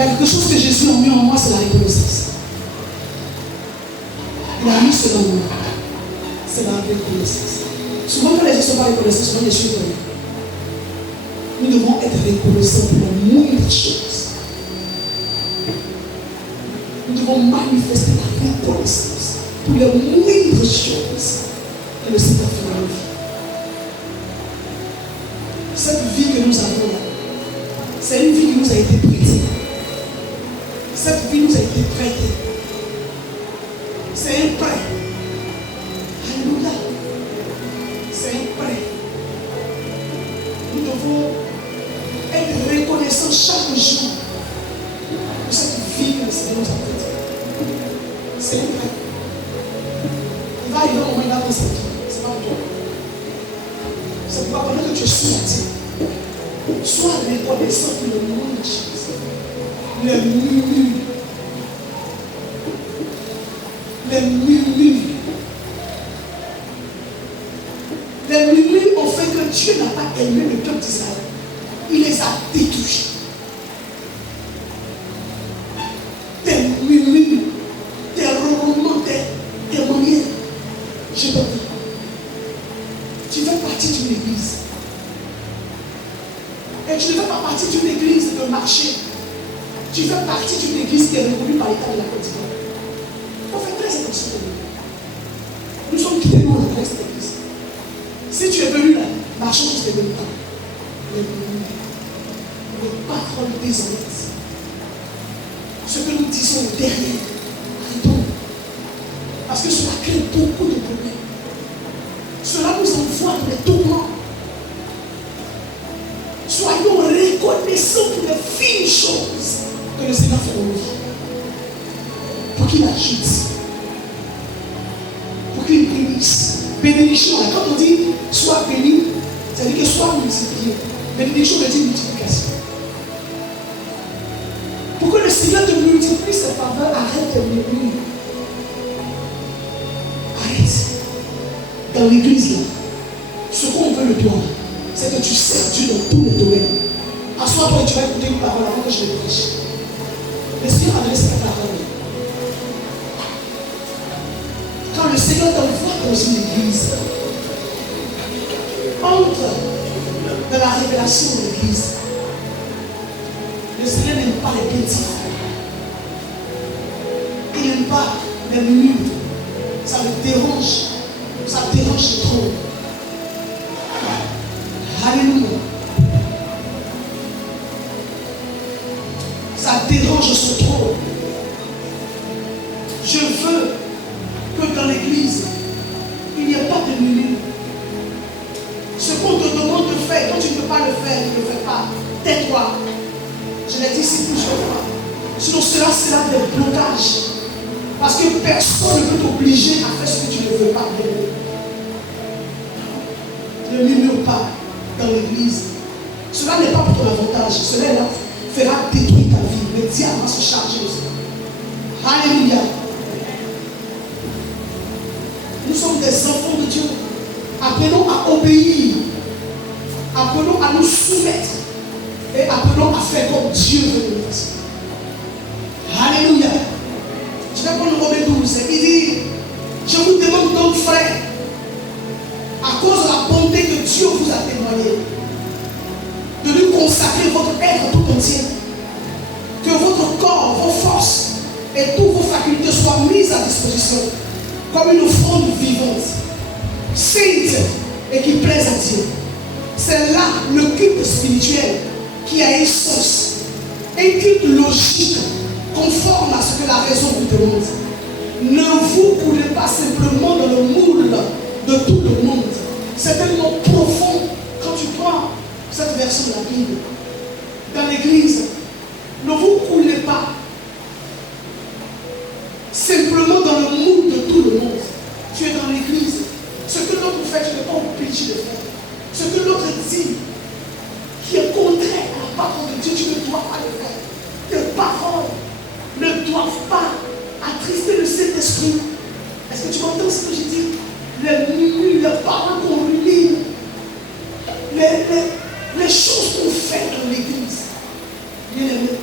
y a quelque chose que Jésus a mis en moi, c'est la reconnaissance. Il a mis cela en moi. C'est la reconnaissance. Souvent, quand les gens ne sont pas reconnaissants, souvent les choses tombent. Nous devons être reconnaissants pour la moindre chose. Nous devons manifester la reconnaissance pour les moindres choses que le Seigneur fait dans nos vies. Cette vie que nous avons là, c'est une vie qui nous a été prêtée. Cette vie nous a été prêtée. C'est un prêt. Alléluia. C'est un prêt. Nous devons être reconnaissants chaque jour de cette vie que le Seigneur nous a prêtée. C'est un prêt. Il va arriver un moment dans cette vie. C'est pas pour toi. C'est pourquoi pendant que tu es sur la terre, sois reconnaissant pour le monde de choses. Les murmures. Les murmures. Les murmures ont fait que Dieu n'a pas aimé le peuple d'Israël. Il les a détruits. Tes murmures, tes ronronnements, tes manières. Je te dis, tu fais partie d'une église. Et tu ne fais pas partie d'une église de marché. Tu fais partie d'une église qui est reconnue par l'État de la Côte d'Ivoire. Il faut faire très attention. Nous sommes quittés nous dans cette église. Si tu es venu là, marchons sur tes venu pas. Les paroles déshonnêtes. Ce que nous disons derrière, arrêtons. Parce que cela crée beaucoup de problèmes. Cela nous envoie dans les tourments. Soyons reconnaissants pour les fines choses que le Seigneur fait dans nos vies. Pour qu'il ajoute. Pour qu'il bénisse. Bénédiction, quand on dit sois béni, ça veut dire que sois multiplié. Bénédiction veut dire multiplication. Pour que le Seigneur te multiplie ses faveurs, arrête de murmurer. Arrête. Dans l'église là, ce qu'on veut le toi, c'est que tu sers Dieu dans tous les domaines. Assois-toi et tu vas écouter une parole avant que je le prêche. Le Seigneur a donné cette parole. Quand le Seigneur t'envoie dans une église, entre dans la révélation de l'église. Le Seigneur n'aime pas les petits. Il n'aime pas les murs. Ça le dérange. Ça dérange trop. Alléluia. Ça dérange ce trop. Je veux que dans l'église, il n'y ait pas de mur. Ce qu'on te demande de faire, quand tu ne peux pas le faire, ne le fais pas. Tais-toi. Je l'ai dit ici plusieurs fois. Sinon, cela sera des blocages. Parce que personne ne peut t'obliger à faire ce que tu ne veux pas. Ne murmure pas dans l'église. Cela n'est pas pour ton avantage. Cela là, fera détruire ta vie. Le diable va se charger aussi. Alléluia. Nous sommes des enfants de Dieu. Appelons à obéir. Appelons à nous soumettre. Et appelons à faire comme Dieu veut nous faire. Alléluia. Je vais prendre Romains 12. Il dit, je vous demande donc, frères, à cause de la bonté que Dieu vous a témoignée, de lui consacrer votre être tout entier. Que votre corps, vos forces et toutes vos facultés soient mises à disposition comme une offrande vivante, sainte et qui plaise à Dieu. C'est là le culte spirituel qui a essence, un culte logique, conforme à ce que la raison vous demande. Ne vous coulez pas simplement dans le moule de tout le monde. C'est tellement profond quand tu prends cette version de la Bible. Dans l'église, ne vous coulez pas simplement dans le moule de tout le monde. Tu es dans l'église. Ce que l'autre fait, tu n'es pas obligé de faire. Ce que l'autre dit, qui est contraire à la parole de Dieu, tu ne dois pas le faire. Tes paroles ne doivent pas attrister le Saint-Esprit. Est-ce que tu m'entends ce que je dis? Les paroles qu'on lit, les choses qu'on fait dans l'église, bien aimé,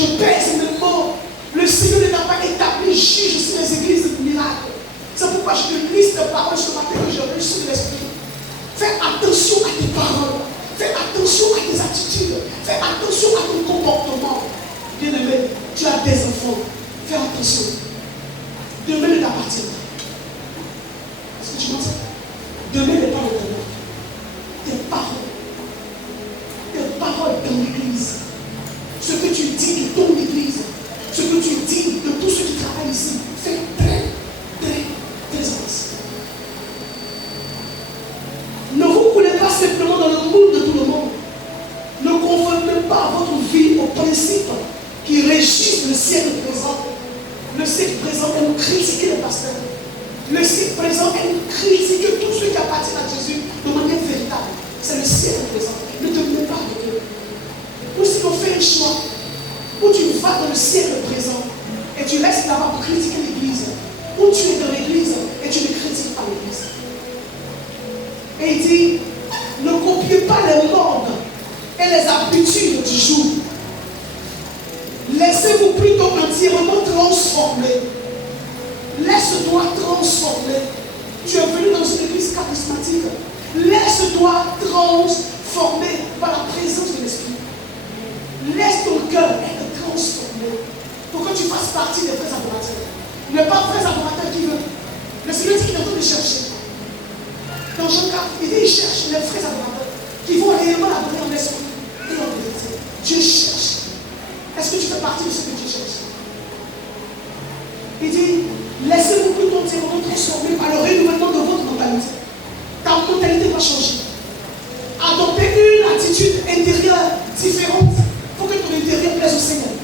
Je pèse mes mots. Le Seigneur ne t'a pas établi juge sur les églises de miracles. C'est pourquoi je te liste de paroles ce matin que je reçois de l'Esprit. Fais attention à tes paroles. Fais attention à tes attitudes. Fais attention à ton comportement. Bien-aimé, tu as des enfants. Fais attention. Demain ne t'appartient pas. Est-ce que tu penses? Demain n'est pas le temps. Tes paroles dans l'église. Ce que tu dis de ton église. Ce que tu dis de tous ceux qui travaillent ici. Fais très attention. Ne vous coulez pas simplement dans le moule de tout le monde. Ne conformez pas votre vie aux principes qui régissent le siècle présent. Le siècle présent aime critiquer les pasteurs. Le siècle présent aime critiquer tous ceux qui appartiennent à Jésus de manière véritable. C'est le siècle présent. Ne te mets pas avec eux. Ou si on fait un choix où tu vas dans le siècle présent et tu restes là-bas pour critiquer l'église, ou tu es dans l'église et tu ne critiques pas l'église. Et il dit, ne copiez pas les modes et les habitudes du jour. Laissez-vous plutôt entièrement transformer. Laisse-toi transformer. Tu es venu dans une église charismatique. Laisse-toi transformer par la présence de l'Esprit. Laisse ton cœur être transformé pour que tu fasses partie des vrais adorateurs. Ne pas vrais adorateurs qui veulent. Le Seigneur dit qu'il est en train de chercher. Dans Jean 4, il dit qu'il cherche les vrais adorateurs qui vont réellement adorer en esprit et en vérité. Dieu cherche. Est-ce que tu fais partie de ce que Dieu cherche? Il dit, laissez-vous plutôt entièrement transformer par le renouvellement de votre mentalité. Ta mentalité va changer. Adopter une attitude intérieure différente. Il faut que ton intérieur plaise au Seigneur.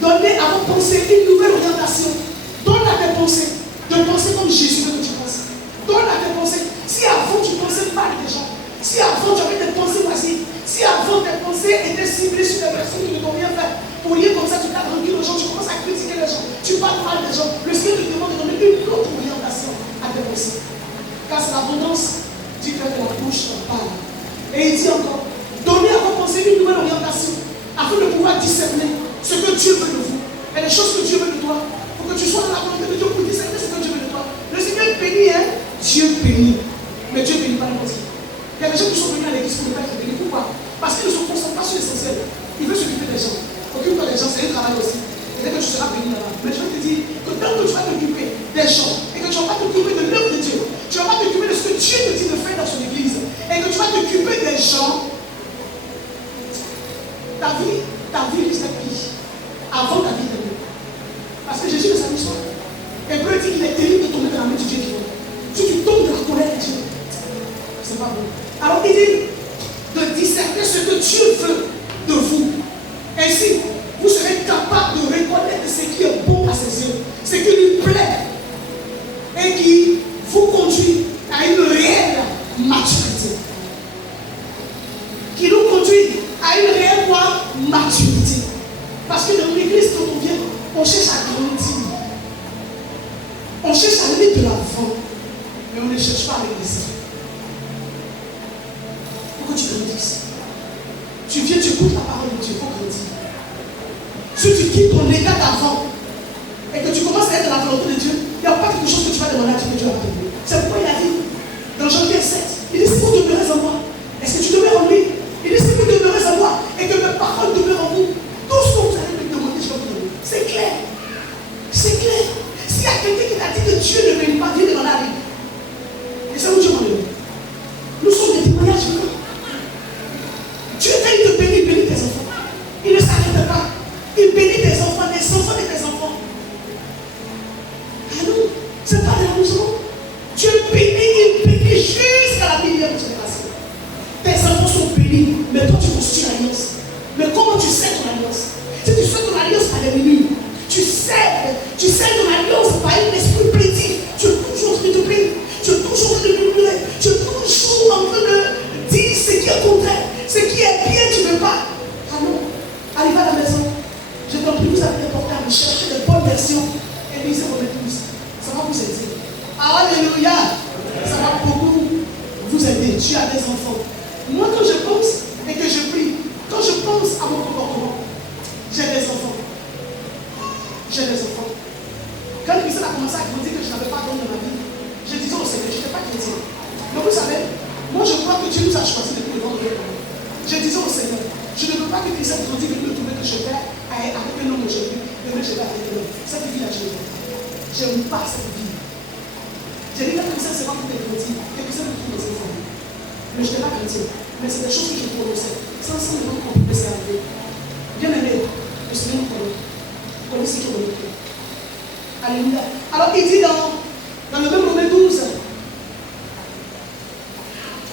Donnez à vos pensées une nouvelle orientation. Donne à tes pensées de penser comme Jésus veut que tu penses. Donne à tes pensées. Si avant tu pensais mal des gens, si avant tu avais des pensées basiques, si avant tes pensées étaient ciblées sur des personnes qui ne t'ont rien fait, pour lire comme ça, tu t'as tranquille aux gens, tu commences à critiquer les gens, tu parles mal des gens. Le Seigneur te demande de donner une autre orientation à tes pensées. Car c'est l'abondance du cœur de la bouche en parle. Et il dit encore, donnez à vos pensées une nouvelle orientation afin de pouvoir discerner ce que Dieu veut de vous et les choses que Dieu veut de toi. Pour que tu sois dans la volonté de Dieu pour discerner ce que Dieu veut de toi. Le Seigneur bénit, hein? Dieu bénit. Mais Dieu bénit pas n'importe qui. Il y a des gens qui sont venus à l'église pour ne pas être bénis. Pourquoi? Parce qu'ils ne se concentrent pas sur l'essentiel. Ils veulent s'occuper des gens. Occupe-toi des gens, c'est un travail aussi. Et que tu seras béni là-bas. Mais je vais te dire que tant que tu vas t'occuper des gens et que tu ne vas pas t'occuper de l'œuvre de Dieu, tu ne vas pas t'occuper de ce que Dieu te dit de faire dans son église, et que tu vas t'occuper des gens, ta vie risque d'être pire avant ta vie de Dieu. Parce que Jésus le samedi soir, Hébreu dit qu'il est terrible de tomber dans la main du Dieu qui veut. Si tu tombes dans la colère de Dieu, c'est pas bon. Alors il dit de discerner ce que Dieu veut de vous. Ainsi, vous serez capable de reconnaître ce qui est bon à ses yeux, ce qui lui plaît et qui vous conduit à une réelle maturité. Qui nous conduit à une réelle maturité. Parce que dans l'église, quand on vient, on cherche à grandir. On cherche à aller de l'avant. Mais on ne cherche pas à l'église. Pourquoi tu grandisses? Tu viens, tu écoutes la parole de Dieu, il faut grandir. Si tu quittes ton état d'avant et que tu commences à être dans la volonté de Dieu, il n'y a pas quelque chose que tu vas demander à Dieu que Dieu va te donner. C'est pourquoi il a dit dans Jean 7, il dit si vous demeurez en moi, est-ce que tu demeures en lui? Il dit si vous demeurez en moi et que mes paroles demeurent en vous, tout ce que vous allez me demander, je vais vous donner. C'est clair. C'est clair. S'il y a quelqu'un qui t'a dit que Dieu ne bénit pas, Dieu demander à lui. Et c'est où Dieu m'a donné. Nous sommes des témoignages vivants. Dieu veut te bénir, il bénit tes enfants. Il ne s'arrête pas. Il bénit tes enfants, des enfants de tes enfants. Ah non, c'est pas de l'amusement. Dieu bénit, il bénit jusqu'à la millième génération. Tes enfants sont bénis, mais toi tu construis l'alliance. Mais comment tu sais ton alliance? Si tu sais ton alliance par les minutes, tu sais ton alliance par un esprit plaisir. Tu es toujours en train de te plaindre, tu es toujours en train de murmurer, tu es toujours en train de dire ce qui est contraire, ce qui est bien, tu ne veux pas. Ah non, arrive à la maison. Je t'en prie, vous avez des portables, cherchez les bonnes versions et lisez vos épouse. Ça va vous aider. Alléluia. Ça va beaucoup vous aider. Tu as des enfants. Moi, quand je pense et que je prie, quand je pense à mon comportement, j'ai des enfants. ces vendredis venus me trouver que je vais avec un homme aujourd'hui. Demain, je vais avec un homme. Cette vie-là, je l'aime. Je n'aime pas cette vie. J'ai dit que chrétien, c'est pas pour les chrétiens. Les chrétiens me trouvent dans cette famille. Mais je n'étais pas chrétien. Mais c'est des choses que je prononçais. Sans me rendre compte que c'est arrivé. Bien aimé, le Seigneur nous connaît. Vous connaissez qui est le Alléluia. Alors, il dit dans le même Romains 12,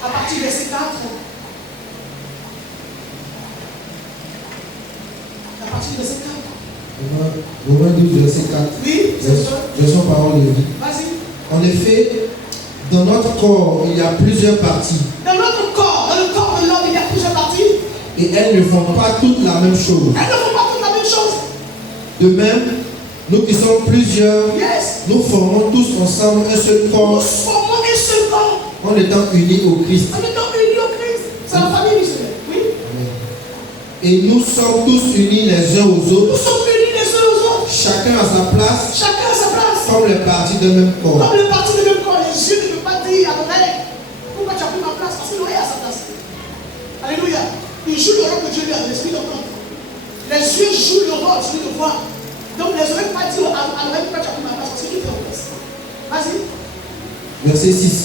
à partir du verset 4, à partir du verset 4. Romains 12, verset 4. Oui, c'est ça. Version parole de vie. Vas-y. En effet, dans notre corps, il y a plusieurs parties. Dans notre corps, dans le corps de l'homme, il y a plusieurs parties. Et elles ne font pas toutes la même chose. Elles ne font pas toutes la même chose. De même, nous qui sommes plusieurs, Yes. nous formons tous ensemble un seul Nous corps formons un seul corps. en étant unis au Christ. En étant unis au Christ. C'est la famille du Seigneur. Oui. Et nous sommes tous unis les uns aux Nous autres, sommes unis les uns aux autres. chacun à sa place, Chacun à sa place. comme les parties d'un même corps. Comme les parties de même corps, les yeux ne peuvent pas dire à l'oreille pourquoi tu as pris ma place, parce que l'oreille est à sa place. Alléluia. Il joue le rôle que Dieu lui a, l'esprit d'entendre. Les yeux jouent le rôle, celui de voir. Donc les oreilles ne peuvent pas dire à l'oreille pourquoi tu as pris ma place, parce que tu es en place. Vas-y. Verset 6.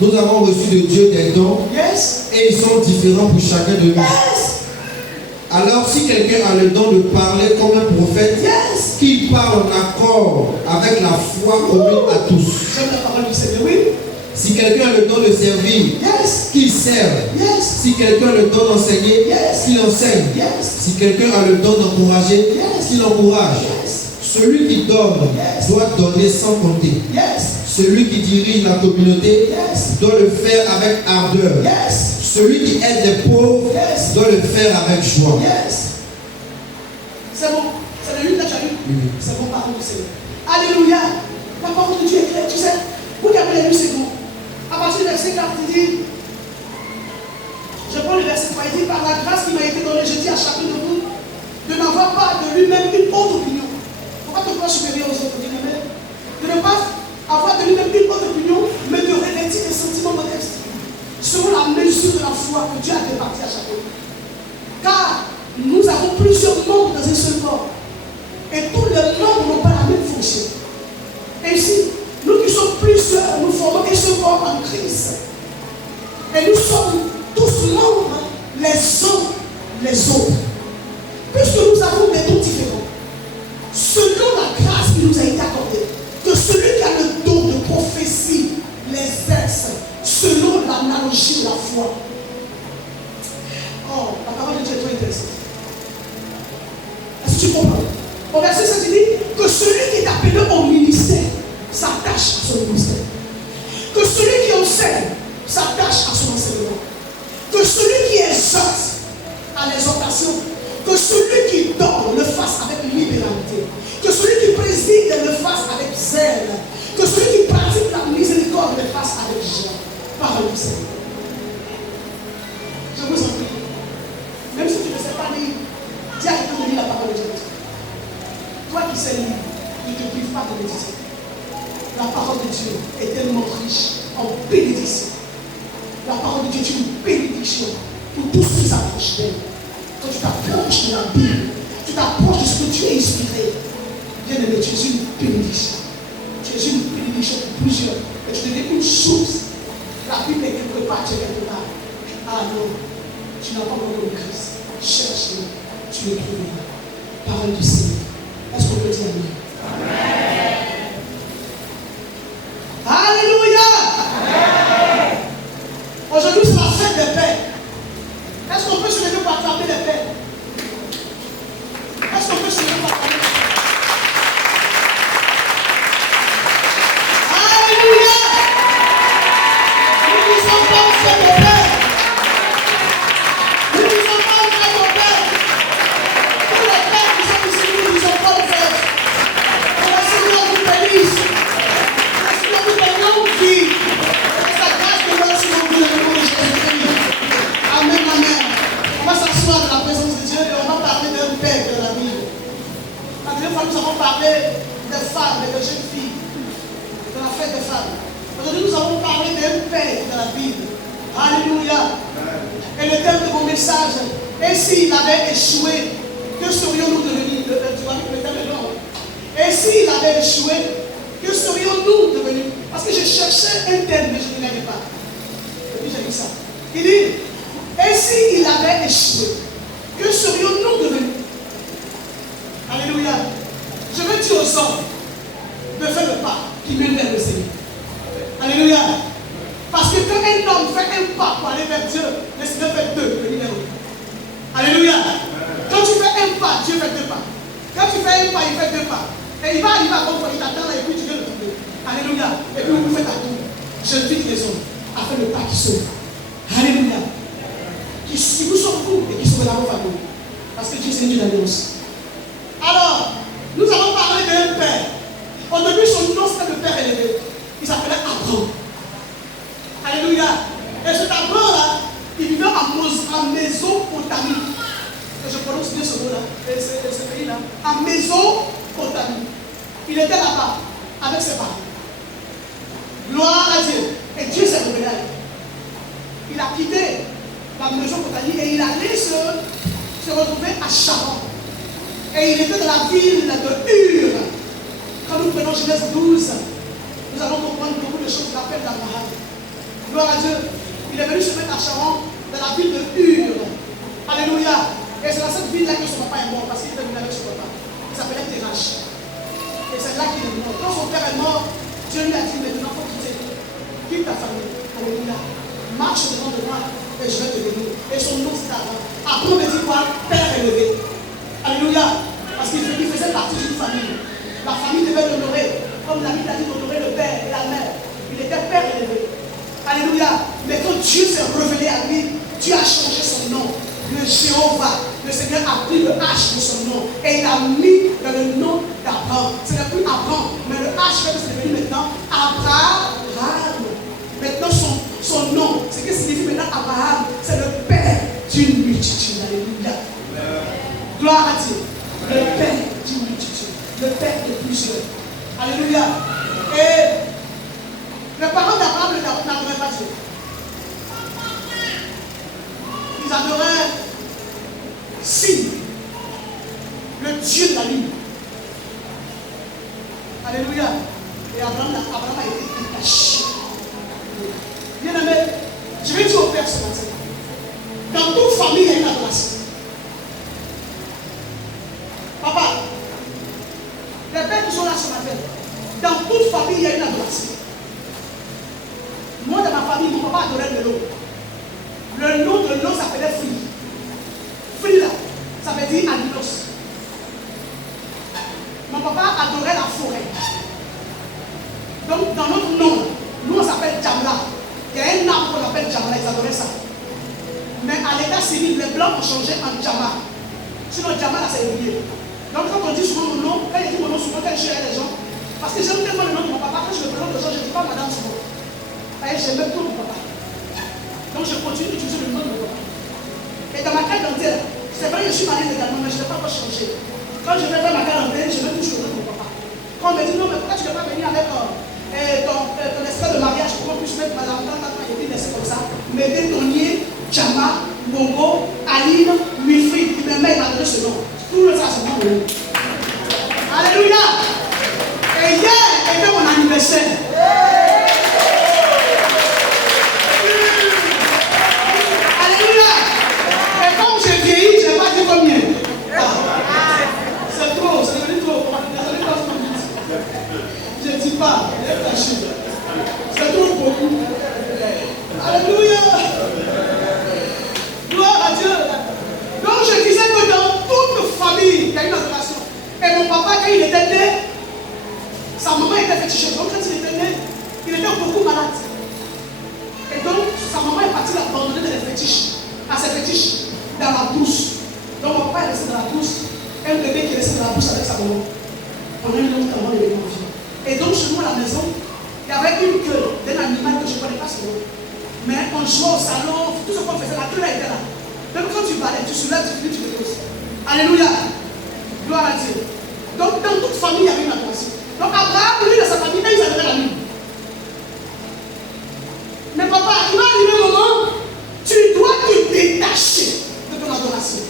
Nous avons reçu de Dieu des dons Yes. et ils sont différents pour chacun de nous. Yes. Alors si quelqu'un a le don de parler comme un prophète, Yes. qu'il parle en accord avec la foi commune à tous. J'aime la parole du Seigneur, oui. Si quelqu'un a le don de servir, Yes. qu'il serve. Yes. Si quelqu'un a le don d'enseigner, Yes. qu'il enseigne. Yes. Si quelqu'un a le don d'encourager, Yes. qu'il encourage. Yes. Celui qui donne Yes. doit donner sans compter. Yes. Celui qui dirige la communauté Yes. doit le faire avec ardeur. Yes. Celui qui aide les pauvres Yes. doit le faire avec joie. Yes. C'est bon. C'est le livre que tu as lu. Oui. C'est bon, parole du Seigneur. Alléluia. La parole de Dieu est claire. Tu sais, vous qui avez lu, c'est bon. À partir du verset 4, il dit, je prends le verset 3, il dit, par la grâce qui m'a été donnée, je dis à chacun de vous de n'avoir pas de lui-même une autre opinion. Il ne faut pas te croire supérieur aux autres. De ne pas avoir de lui-même une autre opinion, mais de revêtir des sentiments modestes, selon la mesure de la foi que Dieu a répartie à chacun. Car nous avons plusieurs membres dans un seul corps. Et tous les membres n'ont pas la même fonction. Et ici, nous qui sommes plusieurs, nous formons un seul corps en Christ. Et nous sommes tous membres les uns les autres. Puisque nous avons des dons différents, selon la grâce qui nous a été accordée, que celui qui a le don de prophétie les exerce selon l'analogie de la foi. Oh, la parole de Dieu est trop intéressante. Est-ce que tu comprends? Au verset 7, il dit que celui qui est appelé au ministère s'attache à son ministère. Que celui qui enseigne s'attache à son enseignement. Que celui qui exhorte à l'exhortation, que celui qui donne le fasse avec libéralité. Que celui qui préside le fasse avec zèle. Que celui qui pratique la miséricorde le fasse avec joie. Parole du Seigneur. Je vous en prie. Même si tu ne sais pas lire, dis à quelqu'un de lire la parole de Dieu. Toi qui sais lire, ne te prive pas de méditer. La parole de Dieu est tellement riche en bénédiction. La parole de Dieu est une bénédiction pour tous ceux qui s'approchent d'elle. Quand tu t'approches de la Bible, tu t'approches de ce que tu es inspiré. Bien-aimé, tu es une bénédiction. Tu es une bénédiction pour plusieurs. Et tu deviens une chose. La Bible est quelque part, tu es quelque part. Ah non, tu n'as pas encore le Christ. Cherche-le, tu le trouveras. Parole du Seigneur. Est-ce qu'on peut dire Amen? Amen. Alléluia. Amen. Aujourd'hui, c'est la fête des pères. Est-ce qu'on peut se lever pour attraper les pères? Est-ce qu'on peut se lever pour attraper les pères? Alléluia! Nous ne sommes pas en fête des pères. Nous ne sommes pas en fête des pères. Tous les pères qui sont ici, nous ne sommes pas en fête. Que le Seigneur vous bénisse. Que le Seigneur vous donne longue vie. Que sa grâce demeure sur vous dans le nom de Jésus-Christ. Amen, amen. On va s'asseoir dans la présence de Dieu et on va parler d'un père de la Bible. La dernière fois, nous avons parlé des femmes et des jeunes filles, de la fête des femmes. Aujourd'hui, nous avons parlé d'un père de la Bible. Alléluia. Et le thème de mon message Et s'il avait échoué, que serions-nous devenus? Tu vas me mettre le nom. Et s'il avait échoué, que serions-nous devenus? Parce que je cherchais un terme, mais je ne l'avais pas. Et puis j'ai dit ça. Il dit, et s'il avait échoué, que serions-nous devenus? Alléluia. Je veux dire aux hommes de faire le pas qui mène vers le Seigneur. Alléluia. Parce que quand un homme fait un pas pour aller vers Dieu, le Seigneur fait deux, venir vers lui. Alléluia. Quand tu fais un pas, Dieu fait deux pas. Quand tu fais un pas, il fait deux pas. Et il va arriver à comprendre, il t'attend là et puis tu viens le trouver. Alléluia. Et puis vous faites à tout. J'invite les hommes à faire le pas qui sauve. Alléluia. Qui vous sauve vous et qui sauve la vos famille. Parce que Dieu c'est Dieu d'alliance. Alors, nous allons parler d'un père. Au début, son nom c'était le père élevé. Il s'appelait Abraham. Alléluia. Et cet Abraham-là, il vivait en Mésopotamie. Et je prononce bien ce mot-là, ce pays-là. En Mésopotamie. Il était là-bas, avec ses parents. Gloire à Dieu. Et Dieu s'est révélé à lui. Il a quitté la Mésopotamie et il allait se retrouver à Charan. Et il était dans la ville de Ur. Quand nous prenons Genèse 12, nous allons comprendre beaucoup de choses de l'appel d'Abraham. Gloire à Dieu. Il est venu se mettre à Charan, dans la ville de Ur. Alléluia. Et c'est dans cette ville-là que son papa est mort, parce qu'il était venu avec son papa. Il s'appelait Terach. Et c'est là qu'il est mort. Quand son père est mort, Dieu lui a dit, maintenant, il faut quitter. Quitte ta famille. Alléluia. Marche devant de moi et je vais te bénir. Et son nom c'est Abraham. Après on me dit quoi? Père élevé. Alléluia. Parce qu'il faisait partie d'une famille. La famille devait l'honorer. Comme la Bible a dit d'honorer le père et la mère. Il était père élevé. Alléluia. Mais quand Dieu s'est révélé à lui, Dieu a changé son nom. Le Jéhovah, le Seigneur a pris le H de son nom et il a mis dans le nom d'Abraham. Ce n'est plus Abraham, mais le H fait que c'est devenu maintenant Abraham. Maintenant son nom, ce qui signifie maintenant Abraham, c'est le père d'une multitude. Alléluia. Gloire à Dieu. Le père d'une multitude. Le père de plusieurs. Alléluia. Et les parents d'Abraham n'adoraient pas Dieu. Ils adoraient Si, le Dieu de la lune. Alléluia. Et Abraham a été détaché. Bien aimé, je vais dire au Père ce matin. Dans toute famille, il y a une adoration. Papa, les pères qui sont là ce matin, dans toute famille, il y a une adoration. Moi, dans ma famille, mon papa adorait le lot. Le nom de l'eau s'appelait Free. Free là, ça veut dire albinos. Mon papa adorait la forêt. Donc dans notre nom, nous on s'appelle Jamla. Il y a un arbre qu'on appelle Jamla, ils adoraient ça. Mais à l'état civil, les blancs ont changé en Jama. Sinon Jama là c'est oublié. Donc quand on dit souvent mon nom, quand il dit mon nom souvent, quand je suis avec les gens, parce que j'aime tellement le nom de mon papa, quand je me présente aux gens, je ne dis pas madame souvent. J'aime même tout mon papa. Donc je continue d'utiliser le nom de mon papa. Et dans ma carte d'identité, c'est vrai que je suis mariée également, mais je n'ai pas encore changé. Quand je vais faire ma carte d'identité, je vais toujours le nom de mon papa. Quand on me dit non, mais pourquoi tu ne veux pas venir avec ton extrait de mariage pour qu'on puisse mettre ma dame quand il était laissé comme ça, mettez Tonier, Jama, Bongo, Aline, Wilfried, il me met à donner ce nom. Tout le ça, c'est mon nom. Alléluia. Et hier était mon anniversaire. Alléluia. Et comme j'ai vieilli, je n'ai pas dit combien. C'est trop, c'est devenu trop. Désolé, pas ce qu'on dit. Je ne dis pas, c'est trop beaucoup. Alléluia. Gloire à Dieu. Donc je disais que dans toute famille, il y a une adoration. Et mon papa, quand il était né, sa maman était féticheuse. Donc quand il était né, il était beaucoup malade. Et donc sa maman est partie l'abandonner dans les fétiches, à ses fétiches, dans la brousse. Donc mon papa est resté dans la brousse. Un bébé qui est resté dans la brousse avec sa maman. Pendant une longue temps, il est mort. Et donc chez nous à la maison, il y avait une queue d'un animal que je ne connais pas son nom. Mais on jouait au salon, tout ce qu'on faisait, la queue était là. Même quand tu balais, tu soulèves, tu finis, tu te poses. Alléluia. Gloire à Dieu. Donc dans toute famille, il y avait une adoration. Donc Abraham, lui, dans sa famille, ils adoraient la lune. Mais papa, il va arriver un moment, tu dois te détacher de ton adoration.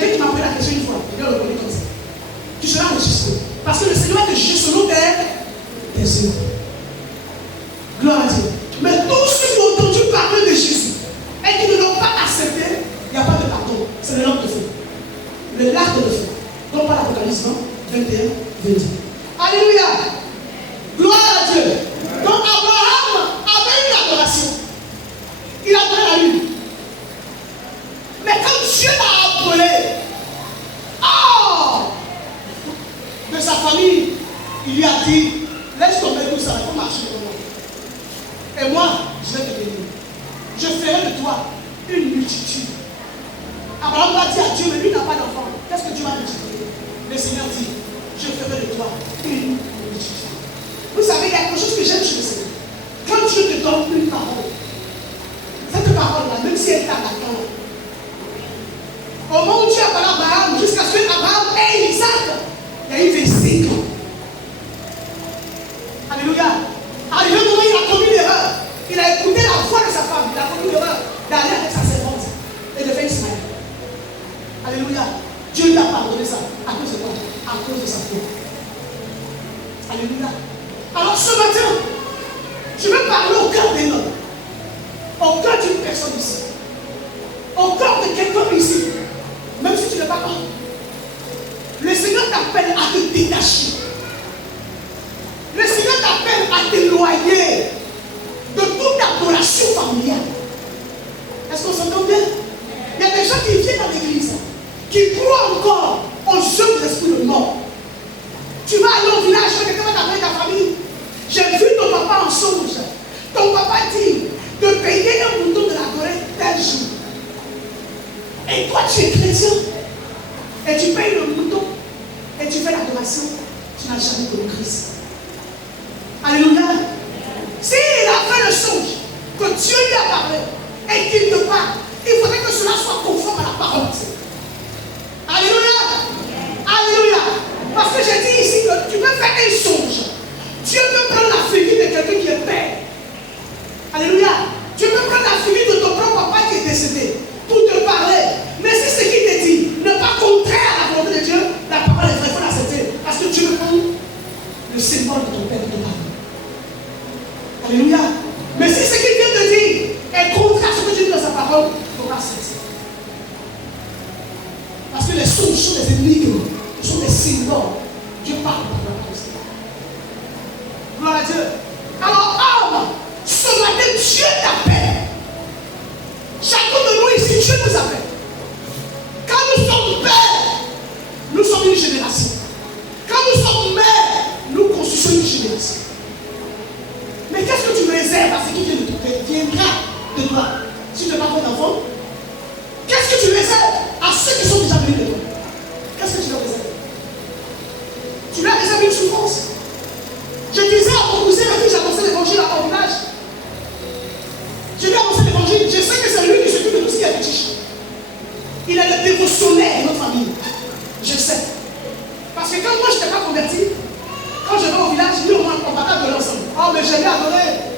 Quelqu'un qui m'a posé la question une fois, il doit le connaître comme ça. Tu seras enregistré. Parce que le Seigneur va te juger selon tes œuvres. Gloire à Dieu. Mais tous ceux qui ont entendu parler de Jésus et qui ne l'ont pas accepté, il n'y a pas de pardon. C'est le lac de feu. Le lac de feu. Donc par l'Apocalypse 21, 20. Alléluia. Gloire à Dieu. Donc Abraham avait une adoration. Il adorait la lune. Mais quand Dieu l'a appelé, de sa famille, il lui a dit, laisse tomber tout ça, il faut marcher pour moi. Et moi, je vais te bénir. Je ferai de toi une multitude. Abraham va dire à Dieu, mais lui n'a pas d'enfant. Qu'est-ce que Dieu va lui dire? Le Seigneur dit, je ferai de toi une multitude. Vous savez, il y a quelque chose que j'aime chez le Seigneur. Quand Dieu te donne une parole, cette parole-là, même si elle t'a atteint, au moment où Dieu a parlé à Abraham, jusqu'à ce qu'Abraham ait Isaac, il y a eu 25 ans. Alléluia. Arrivé au moment où il a commis l'erreur, il a écouté la voix de sa femme, il a commis l'erreur d'aller avec sa servante et de faire Ismaël. Alléluia. Dieu lui a pardonné ça. À cause de quoi? À cause de sa foi. Alléluia. Alors ce matin, je veux parler au cœur d'un homme, au cœur d'une personne ici, au cœur de quelqu'un ici, même si tu n'es pas homme. Le Seigneur t'appelle à te détacher. Le Seigneur t'appelle à t'éloigner de toute adoration familiale. Est-ce qu'on s'entend bien? Il y a des gens qui viennent dans l'église, qui croient encore aux jeux de l'esprit de mort. Tu vas aller au village, quelqu'un va t'appeler ta famille. J'ai vu ton papa en songe. Ton papa dit de payer un mouton de l'adorer tel jour. Et toi tu es chrétien. Et tu payes le mouton. Et tu fais l'adoration. Tu n'as jamais connu Christ. Alléluia. S'il a fait le songe que Dieu lui a parlé et qu'il te parle, il faudrait que cela soit conforme à la parole. Alléluia. Alléluia. Parce que j'ai dit ici que tu peux faire un songe. Dieu peut prendre la figure de quelqu'un qui est père. Alléluia. Dieu peut prendre la figure de ton propre papa qui est décédé pour te parler. Mais si ce qu'il te dit n'est pas contraire à la volonté de Dieu, la parole est vraie, il faut l'accepter. Parce que Dieu veut prendre le symbole de ton père de ton papa. Alléluia. Mais si ce qu'il vient te dire est contraire à ce que Dieu dit dans sa parole, il faut l'accepter. Parce que les songes sont des énigmes, ce sont des symboles. Dieu parle par la parole. Gloire à Dieu. Alors, homme, ce matin, Dieu t'appelle. Chacun de nous ici, Dieu nous appelle. Quand nous sommes pères, nous sommes une génération. Quand nous sommes mères, nous construisons une génération. Mais qu'est-ce que tu réserves à ce qui viendra de toi si tu n'es pas ton enfant? Qu'est-ce que tu réserves à ceux qui sont déjà venus de toi? Qu'est-ce que tu leur réserves? Tu leur réserves une souffrance. Je disais à mon cousin à qui j'annonçais l'évangile à mon village. Je lui ai annoncé l'évangile. Je sais que c'est lui qui s'occupe de tout ce qui est petit. Il est le dévotionnaire de notre famille. Je sais. Parce que quand moi je n'étais pas converti, quand je vais au village, nous on va adorer ensemble. Oh, mais j'aimais adorer.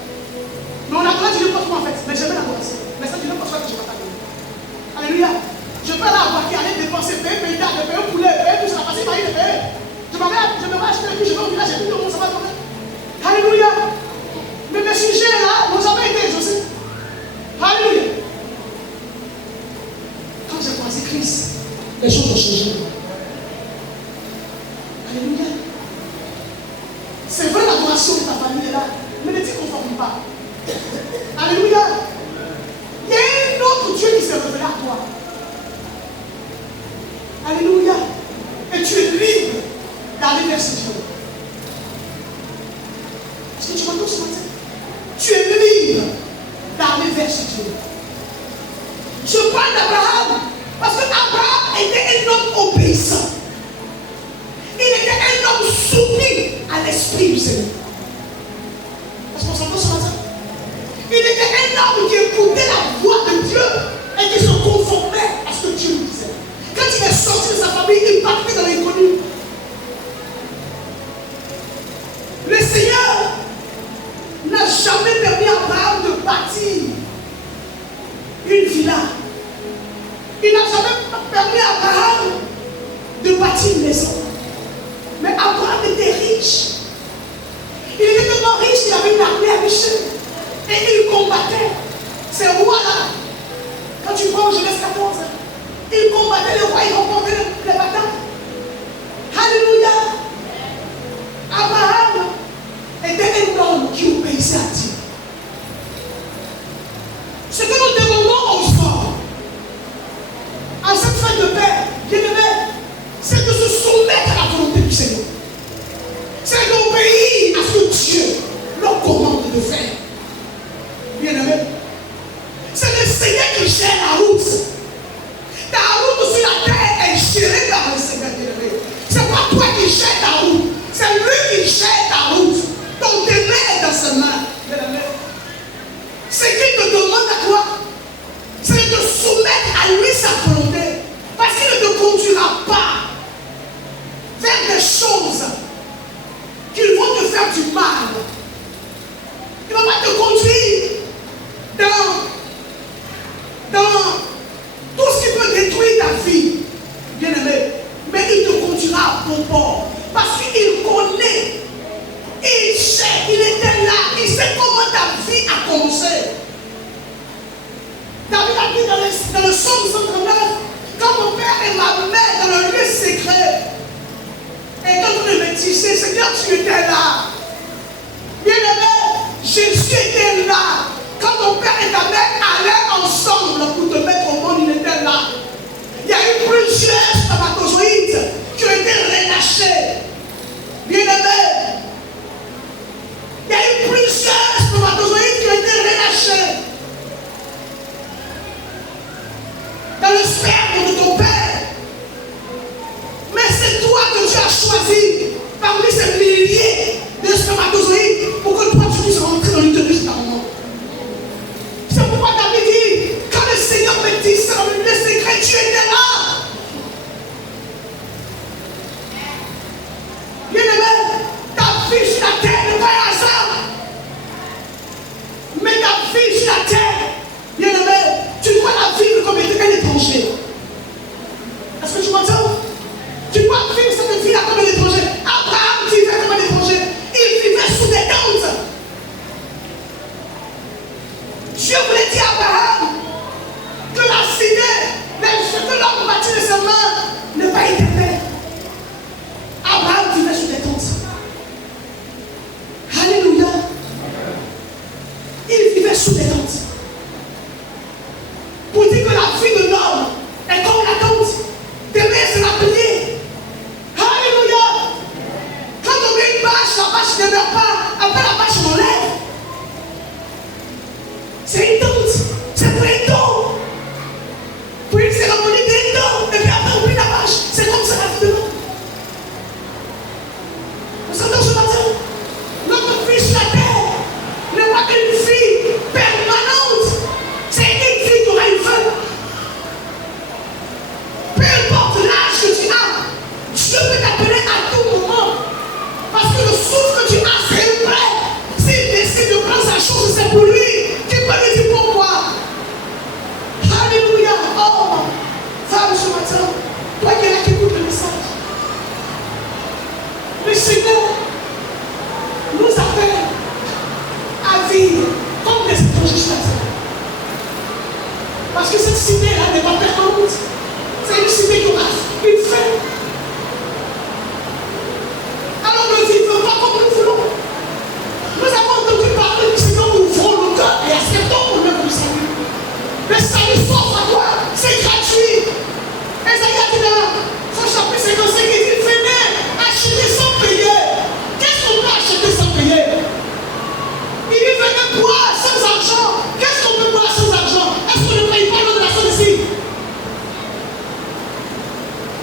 Mais on adorait Dieu n'importe quoi en fait. Mais j'aimais l'adoration. Mais ça, Dieu n'importe quoi que je ne vais pas adorer. Alléluia. Je peux aller à Boaké, aller dépenser, payer payer un poulet, payer tout ça, passer par une payer. Je me vais acheter et puis je vais au village et tout le monde ça va adorer. Alléluia. Mais mes sujets là n'ont jamais été exaucés. Alléluia. Quand j'ai croisé Christ, les choses ont changé. Alléluia. C'est vrai l'adoration de ta famille est là, mais ne t'y conforme pas. Alléluia. Il y a un autre Dieu qui s'est révélé à toi. Alléluia. Et tu es libre d'aller vers ce Dieu. Est-ce que tu m'entends ce matin? Tu es libre d'aller vers ce Dieu. Je parle d'Abraham parce que Abraham était un homme obéissant. Il était un homme soumis à l'esprit du Seigneur. Est-ce qu'on s'entend ce matin? Il était un homme qui écoutait la voix de Dieu et qui se conformait à ce que Dieu lui disait. Quand il est sorti de sa famille, il partait dans l'inconnu. Le Seigneur n'a jamais permis à Abraham de bâtir une villa. Il n'a jamais permis à Abraham bâti une maison. Mais Abraham était riche. Il était tellement riche qu'il avait une armée à Michel. Et il combattait. Ces rois-là, quand tu vois en Genèse 14, il combattait les rois, il remportait les batailles. Alléluia. Abraham était un homme qui obéissait à Dieu. Ce que nous demandons aux hommes, en cette fête de paix, bien-aimés, c'est de se soumettre à la volonté du Seigneur. C'est d'obéir à ce que Dieu leur commande de faire. Bien-aimés, c'est le Seigneur qui gère la route. Ta route sur la terre est gérée par le Seigneur, bien-aimé. C'est pas toi qui gères ta route, c'est lui qui gère ta route. Ton demain est dans ses mains, bien-aimé. Ce qu'il te demande à toi, c'est de te soumettre à lui sa volonté. Parce qu'il ne te conduira pas vers des choses qui vont te faire du mal. Il ne va pas te conduire dans tout ce qui peut détruire ta vie, bien-aimé. Mais il te conduira à bon port. Parce qu'il connaît, il sait, il était là, il sait comment ta vie a commencé. David a dit dans le psaume 139, quand mon père et ma mère dans le lieu secret, et quand vous me métissez, Seigneur, tu étais là. Bien-aimé, Jésus était là. Quand ton père et ta mère allaient ensemble pour te mettre au monde, il était là. Il y a eu plusieurs spermatozoïdes qui ont été relâchés. Bien-aimé, il y a eu plusieurs spermatozoïdes qui ont été relâchés dans le sperme de ton père. Mais c'est toi que tu as choisi parmi ces milliers de spermatozoïdes pour que toi tu puisses rentrer dans l'utérus d'un moment. C'est pourquoi David dit, quand le Seigneur me dit ça dans le secret, tu étais là. Bien-aimé, ta vie sur la terre n'est pas un hasard. Mais ta vie sur la terre, bien-aimé, tu dois la vivre comme étant un étranger. Est-ce que tu m'entends? Tu dois vivre cette vie-là comme un étranger. Abraham vivait comme un étranger. Il vivait sous des tentes. Dieu voulait dire à Abraham que la cité, ce que l'homme bâtit de ses mains, n'est pas éternel. Abraham vivait sous des tentes. Alléluia. Il vivait sous des tentes. Pour dire que la vie de l'homme est comme la tente. Demain, c'est la prière. Alléluia. Quand on met une bâche, la bâche ne demeure pas. Après la bâche, on enlève. C'est une tente. C'est pour un temps. Pour une cérémonie d'un temps. Et puis après, on oublie la bâche. C'est comme ça la vie de l'homme. Vous entendez ce matin? Notre vie sur la terre n'est pas une vie permanente. C'est une vie qui aura une fin. Peu importe l'âge que tu as, Dieu peut t'appeler à tout moment. Parce que le souffle que tu as, c'est vrai. S'il décide de prendre sa chose, c'est pour lui. Tu peux lui dire pourquoi. Alléluia. Oh, femme ce matin, toi qui es là qui écoute le message. Le Seigneur nous appelle à vivre comme des étrangers sur la terre. Parce que cette cité-là n'est pas permanente. C'est une cité qui aura une fin. Alors ne vivons pas comme nous voulons. Nous avons entendu parler du Seigneur, nous ouvrons le cœur et acceptons le même du salut. Le salut s'offre à toi, c'est gratuit. Esaïe a dit dans son chapitre 55, il dit, venez acheter sans payer. Qu'est-ce qu'on peut acheter sans payer? Il dit, venez boire sans argent. Qu'est-ce qu'on peut boire sans argent? Est-ce qu'on ne paye pas l'eau de la sonde ici?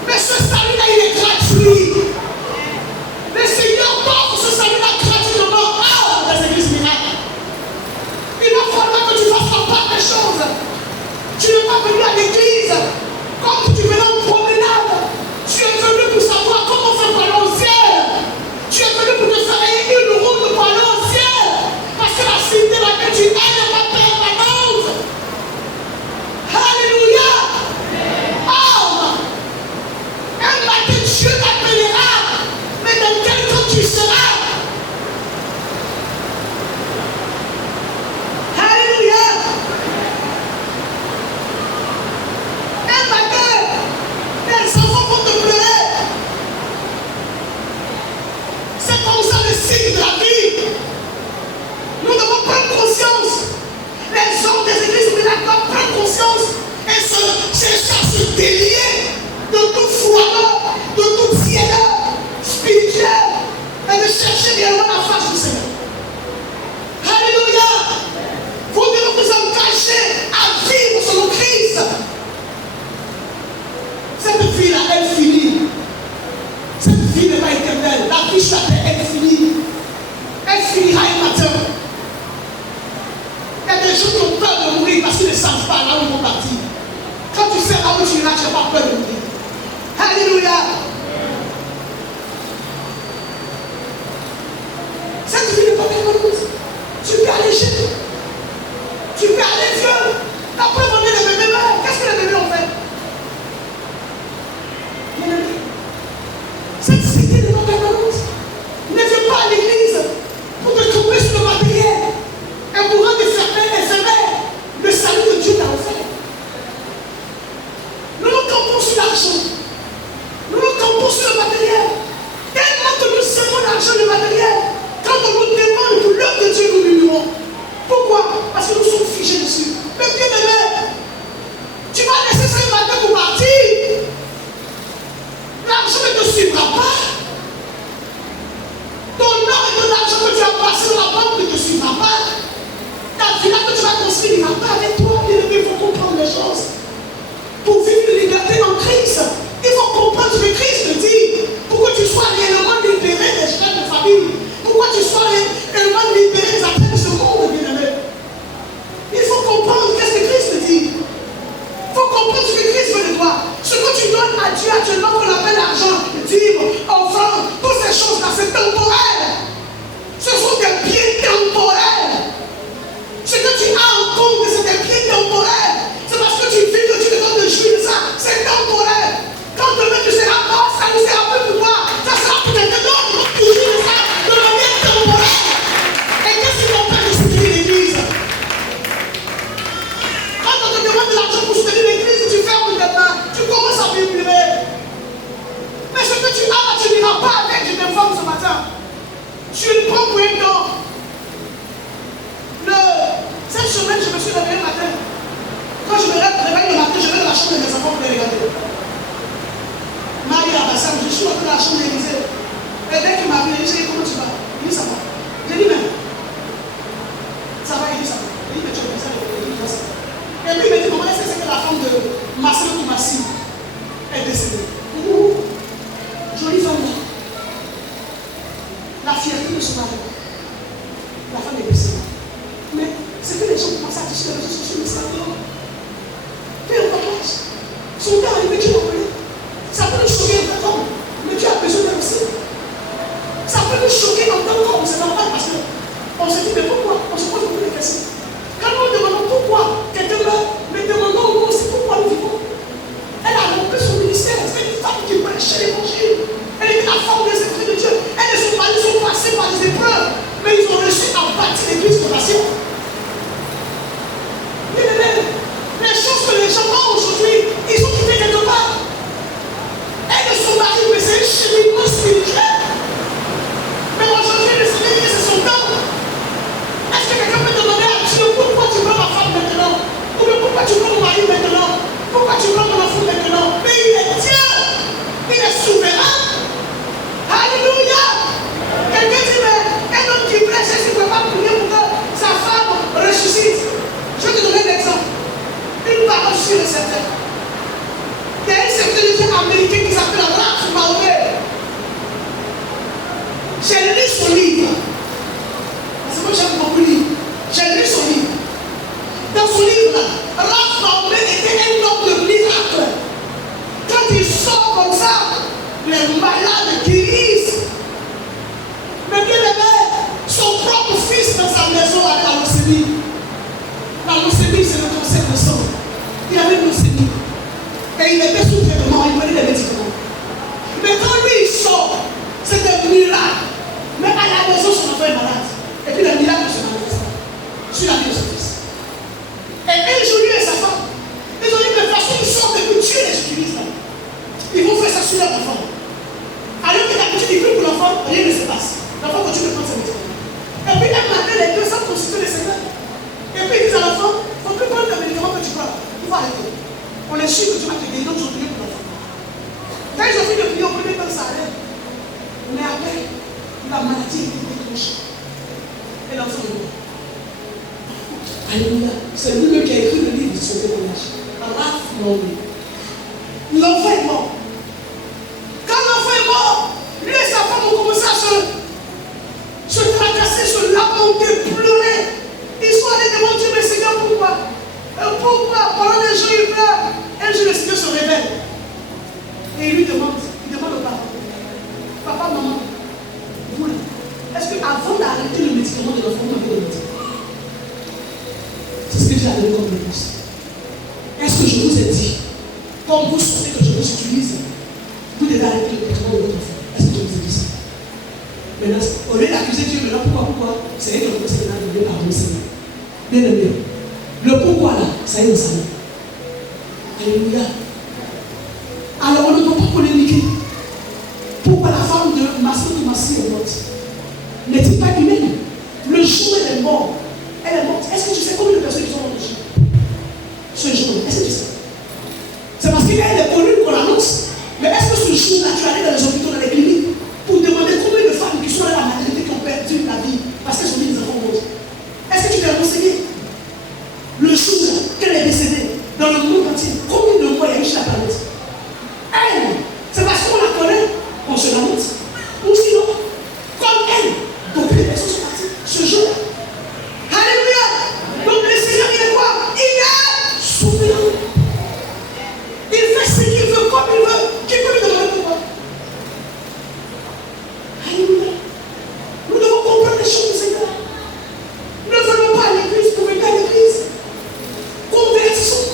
Mais ce salut-là, il est gratuit. Le Seigneur t'offre ce salut-là gratuitement. Ah, dans les églises miracles. Il va falloir que tu fasses la part des choses. Tu n'es pas venu à l'église comme tu venais en promenade. Tu es venu pour savoir comment faire parler au ciel. murmurer. Mais ce que tu as, tu n'iras pas avec. Je t'informe ce matin. Tu le prends pour un don. Cette semaine, je me suis réveillé le matin. Quand je me réveille le matin, je vais dans la chambre de mes enfants pour les regarder. Marie Abassam, je suis rentré dans la chambre d'Élysée. Et dès qu'il m'a vu, il dit, comment tu vas? Il dit, ça va. J'ai dit, mais ça va, il dit, ça va. Il dit, mais tu es comme ça, il dit, ça va. Et lui, il me dit, comment est-ce que c'est que la femme de Marcelo Toumassi est décédée? Ouh, jolie femme là. La fierté de son mari. La femme est décédée. Mais c'est que les gens commencent à dire sur les réseaux sociaux, mais c'est un homme. Fais un partage. Son temps arrivé, tu l'as appelé. Ça peut nous choquer en tant qu'homme, mais tu as besoin d'elle aussi. Ça peut nous choquer en tant qu'homme, c'est normal parce qu'on se dit, mais pourquoi? On se pose beaucoup de questions. Quand nous demandons pourquoi quelqu'un meurt, mais demandons nous aussi pourquoi nous vivons. Elle a rompé son ministère. C'est une femme qui prêche l'évangile. Elle est la forme des esprits de Dieu. Elle et son mari sont passés par des épreuves, mais ils ont réussi à bâtir l'église de nation. Les choses que les gens ont aujourd'hui, ils ont quitté quelque part. Elle et son mari, mais c'est un cheminement spirituel. Mais aujourd'hui, le Seigneur dit que c'est son temps. Est-ce que quelqu'un peut demander à Dieu pourquoi tu veux ma femme maintenant? Ou bien pourquoi tu veux mon mari maintenant? Pourquoi tu veux mon enfant maintenant? Mais il est Dieu. Il est souverain. Alléluia. Quelqu'un dit, mais un homme qui prêche, est-ce qu'il ne peut pas prier pour que sa femme ressuscite? Je vais te donner un exemple. Une parole sûre et certaine. Il y a une secrétaire américaine qui s'appelle Ralph Maumé. J'ai lu son livre. C'est moi que j'aime beaucoup lire. J'ai lu son livre. Dans son livre-là, Ralph Maumé était un homme de miracle. Quand il sort comme ça, les malades guérissent. Mais bien aimé, son propre fils dans sa maison avait la leucémie. La leucémie, c'est le cancer de sang. Il avait une leucémie. Et il était sous traitement, il prenait des médicaments. Mais quand lui il sort, c'est un miracle. Mais à la maison, son enfant est malade. Et puis le miracle se manifeste sur la vie de son fils. Et un jour, lui et sa femme, ils ont dit, mais de toute façon, ils sortent et puis Dieu les utilise là. Ils vont faire ça sur leur enfant. Alors que d'habitude, ils prient pour l'enfant, rien ne se passe. L'enfant continue de prendre ses médicaments. Et puis un matin, les deux savent constituer les Seigneurs. Et puis ils disent à l'enfant, il ne faut plus prendre le médicament que tu prends. Il faut arrêter. On est sûr que tu vas te guérir, donc ils ont prié pour l'enfant. Quand ils ont fini de prier, au premier temps, ça allait. Mais après, la maladie était déclenchée. Et l'enfant est mort. Alléluia. C'est lui-même qui a écrit le livre de son témoignage. Ralph Maumé. L'enfant est mort. Quand l'enfant est mort, lui et sa femme ont commencé à se tracasser, se lamenter, pleurer. Ils sont allés demander Dieu, mais Seigneur, pourquoi? Pourquoi? Pendant les jours, ils pleurent. Un jour, le Seigneur se révèle. Et il lui demande, au parent, papa, maman, vous, est-ce qu'avant d'arrêter le médicament de l'enfant, vous m'avez donné? C'est ce que Dieu a donné comme réponse. Est-ce que je vous ai dit, comme vous souhaitez que je vous utilise, vous devez arrêter le médicament de votre enfant? Est-ce que je vous ai dit ça? Maintenant, au lieu d'accuser Dieu, maintenant, pourquoi? C'est elle qui a commencé à demander pardon, Seigneur. Bien aimé. Le pourquoi là, ça y est, ça y est. Alléluia. Alors on ne doit pas polémiquer. Pourquoi la femme de Marcelo Toumassi est morte? N'est-il pas humaine? Le jour où elle est morte, est-ce que tu sais combien de personnes qui sont mortes ce jour-là? Est-ce que tu sais? C'est parce qu'elle est connue qu'on l'annonce. Mais est-ce que ce jour-là, tu allais dans les hôpitaux, dans les cliniques, pour demander combien de femmes qui sont à la maternité qui ont perdu la vie parce qu'elles ont mis des enfants morts? Est-ce que tu t'es renseigné? Le jour qu'elle est décédée, dans le monde entier, combien de mois il y a eu chez la planète? Elle, c'est parce qu'on la connaît qu'on se l'annonce. Ou sinon, comme elle, beaucoup de personnes sont parties ce jour-là. Alléluia! Donc le Seigneur, il est quoi? Il est souverain. Il fait ce qu'il veut, comme il veut. Qui peut lui demander pourquoi? Alléluia! Nous devons comprendre les choses du Seigneur. Ne venons pas à l'église pour venir à l'église. Convertissons.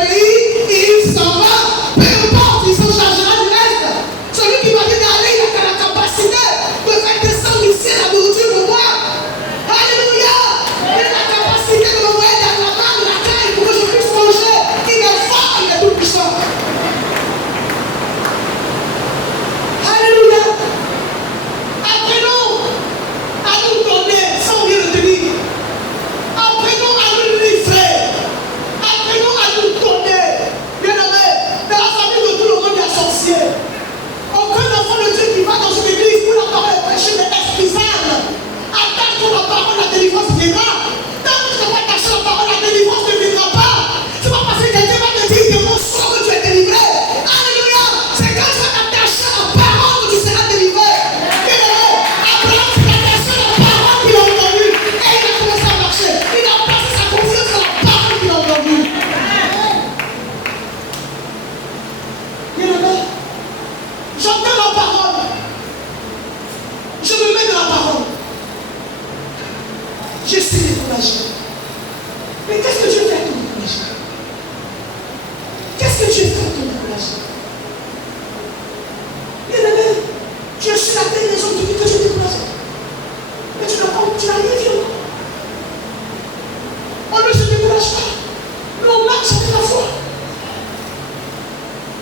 obéit, il s'en va. Peu importe, il s'en chargera du reste. Celui qui m'a dit d'aller, il a la capacité de faire descendre ici la nourriture pour moi. Alléluia. Il a la capacité de m'envoyer dans la main de la caille pour que je puisse manger. Il est fort, il est tout puissant. Alléluia. Apprenons à nous donner sans rien retenir. Apprenons à nous livrer. Apprenons à nous donner. Bien-aimé, dans la famille de tout le monde, il y a sorcier. Aucun enfant de Dieu qui va dans une église où la parole est prêchée n'est excusable. Attache la parole, la délivrance viendra. Tant que tu ne vas pas attacher la parole, la délivrance ne viendra pas. C'est pas parce que quelqu'un va te dire que mon sang que tu es délivré. Alléluia. C'est quand tu vas t'attacher à la parole que tu seras délivré. Bien-aimé, Abraham s'est attaché à la parole qu'il a entendue. Et il a commencé à marcher. Il a placé sa confiance dans la parole qu'il a entendue. Bien-aimé, j'entends la parole. Je me mets dans la parole. Je suis découragé. Mais qu'est-ce que Dieu fait pour décourager? Qu'est-ce que Dieu fait pour décourager? Bien-aimé, tu es sur la terre des hommes qui disent que tu es découragé. Mais tu n'as rien vu encore. On ne se décourage pas. Mais on marche avec la foi.